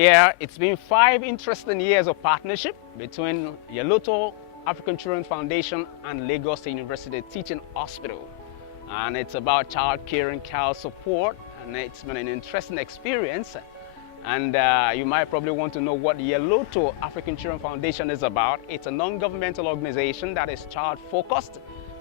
Yeah, it's been 5 interesting years of partnership between YELOTO African Children Foundation and Lagos State University Teaching Hospital. And it's about child care and child support, and it's been an interesting experience. And you might probably want to know what YELOTO African Children Foundation is about. It's a non-governmental organization that is child-focused.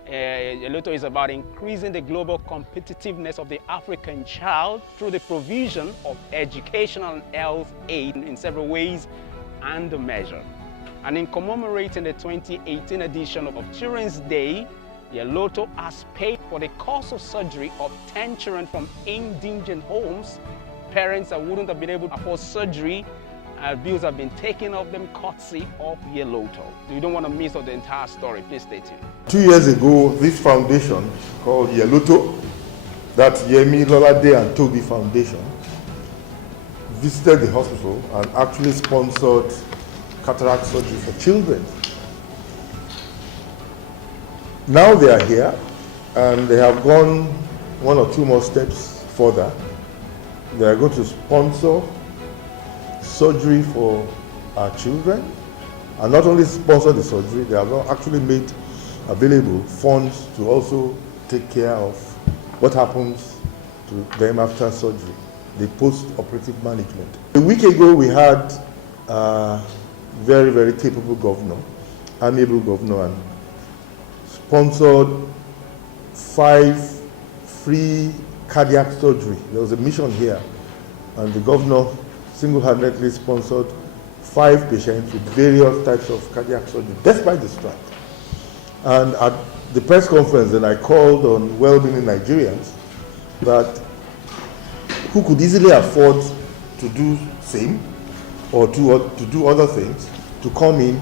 YELOTO is about increasing the global competitiveness of the African child through the provision of educational and health aid in several ways and measures. And in commemorating the 2018 edition of Children's Day, YELOTO has paid for the cost of surgery of 10 children from indigent homes. Parents that wouldn't have been able to afford surgery, bills have been taken off them courtesy of YELOTO. You don't want to miss out the entire story. Please stay tuned. 2 years ago, this foundation called YELOTO, that's Yemi, Lolade and Toby Foundation, visited the hospital and actually sponsored cataract surgery for children. Now they are here and they have gone 1 or 2 more steps further. They are going to sponsor surgery for our children, and not only sponsor the surgery, they have actually made available funds to also take care of what happens to them after surgery, the post-operative management. A week ago, we had a very, very capable governor, amiable governor, and sponsored 5 free cardiac surgery. There was a mission here, and the governor single-handedly sponsored 5 patients with various types of cardiac surgery, despite the strike. And at the press conference, then I called on well-meaning Nigerians that who could easily afford to do same or to do other things, to come in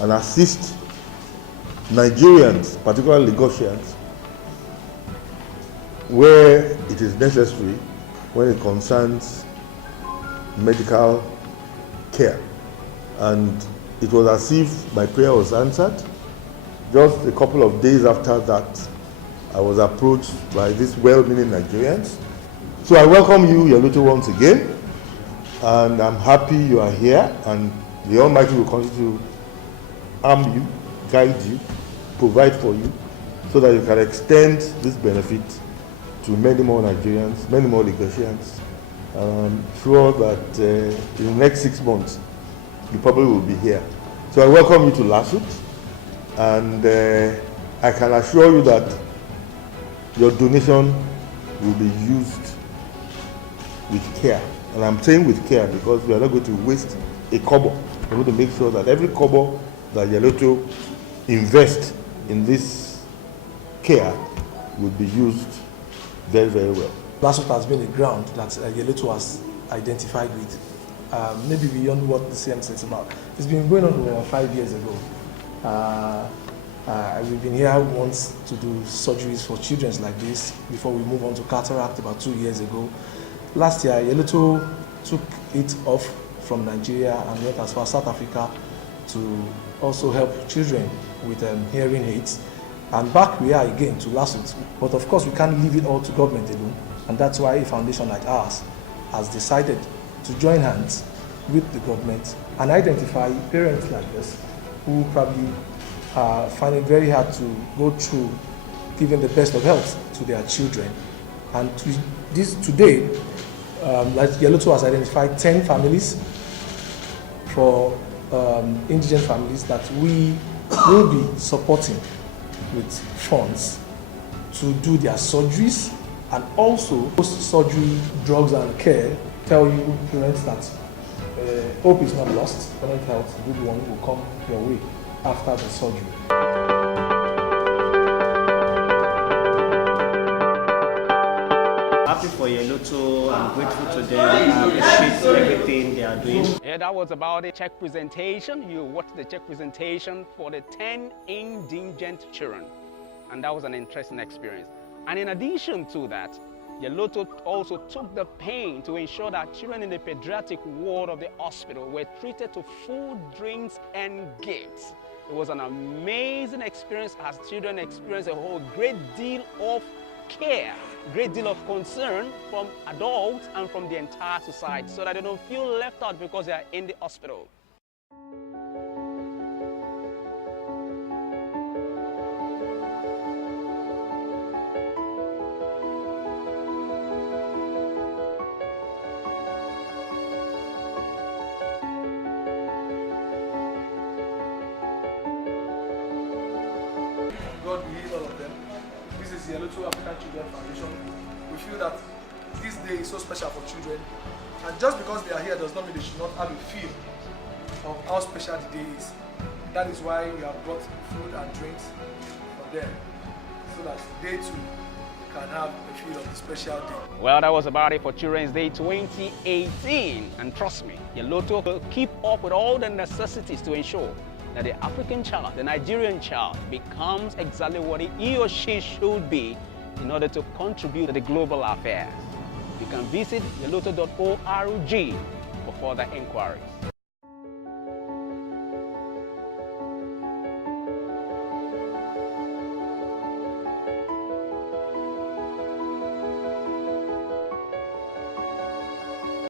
and assist Nigerians, particularly Lagosians, where it is necessary when it concerns medical care. And it was as if my prayer was answered. Just a couple of days after that, I was approached by these well-meaning Nigerians. So I welcome you, YELOTO, once again, and I'm happy you are here, and the Almighty will continue to arm you, guide you, provide for you, so that you can extend this benefit to many more Nigerians, many more Lagosians. I'm sure that in the next 6 months, you probably will be here. So I welcome you to LASUTH, and I can assure you that your donation will be used with care. And I'm saying with care because we are not going to waste a kobo. We're going to make sure that every kobo that YELOTO invests in this care will be used very, very well. LASUTH has been a ground that YELOTO has identified with, maybe beyond what the CM says about. It's been going on over 5 years ago. We've been here once to do surgeries for children like this before we move on to cataract about 2 years ago. Last year, YELOTO took it off from Nigeria and went as far as South Africa to also help children with hearing aids. And back we are again to LASUTH. But of course, we can't leave it all to government alone. And that's why a foundation like ours has decided to join hands with the government and identify parents like this who probably find it very hard to go through giving the best of health to their children. And today, like YELOTO has identified 10 families for indigent families that we will be supporting with funds to do their surgeries, and also post-surgery drugs and care. Tell you parents that hope is not lost. Parent health, good one, will come your way after the surgery. Happy for YELOTO, I'm grateful to them, I appreciate everything they are doing. Yeah, that was about a check presentation. You watched the check presentation for the 10 indigent children, and that was an interesting experience. And in addition to that, YELOTO also took the pain to ensure that children in the pediatric ward of the hospital were treated to food, drinks, and gifts. It was an amazing experience as children experienced a whole great deal of care, great deal of concern from adults and from the entire society so that they don't feel left out because they are in the hospital. God will heal all of them. This is the YELOTO African Children Foundation. We feel that this day is so special for children, and just because they are here does not mean they should not have a feel of how special the day is. That is why we have brought food and drinks for them, so that they too can have a feel of the special day. Well, that was about it for Children's Day 2018. And trust me, YELOTO will keep up with all the necessities to ensure that the African child, the Nigerian child, becomes exactly what he or she should be in order to contribute to the global affairs. You can visit yeloto.org for further inquiries.